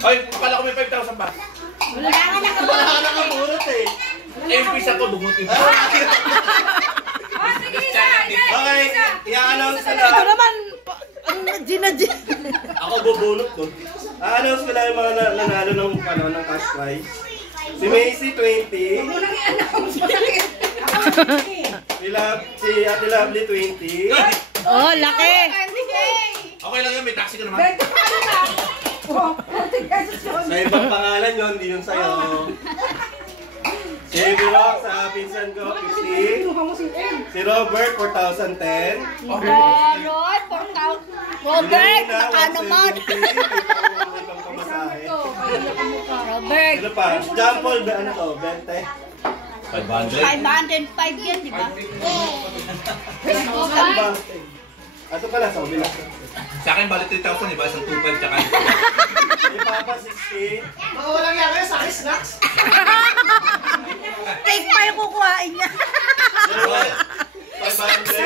Ay, akala ko may 5,000 pa. Wala ka nakabunot eh. Umpisa ko, dumutin pa. Okay, i-announce ko na. Ito naman, Gina. Ako bubunot ko. I-announce ko lang yung mga nanalo ng cash prize. Si Macy, 20. Si Ate Lovely, 20. Oh, laki. Okay lang yun, may taxi ka naman. Sa ibang pangalan yun, hindi yun sa'yo. Si Rock sa pinsan ko, 50. Si Robert, 4,010. Robert, baka naman. Robert. Ano pa? Si John Paul, ano to? 20. 505 yan, di ba? Ano ba? Ato pala, sa kabila. Sa akin, balik 3,000, iba? Isang 2,500 tsaka. Si Papa, 60. Walang yan kayo sa akin, snacks. Take pa yung kukuhain niya. 500. 500.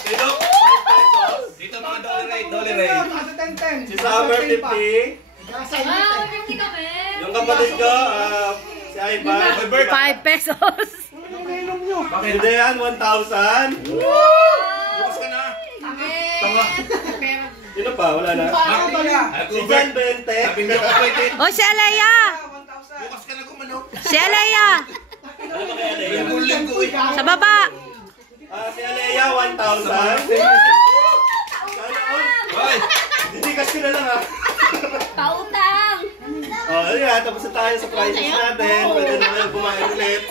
Si Doc, 5 pesos. Dito mga dollar rate. Si Summer, 50. Yung kapatid ko, si Ivan. 5 pesos. Si Dean, 1,000. Bukas ka na. Tama. Sino pa? Wala na. Si Jan, 20. Sabi niyo ako pwede. Oh, si Alaya. Bukas ka na kumano. Si Alaya. Ano ba kaya Alea? Buling ko eh. Sa baba. Si Alea, 1,000. Sana all. Hoy! Dinigas ko na lang ha. Pautang. Ayun nga, tapos na tayo sa prices natin. Pwede na kayo kumain ulit.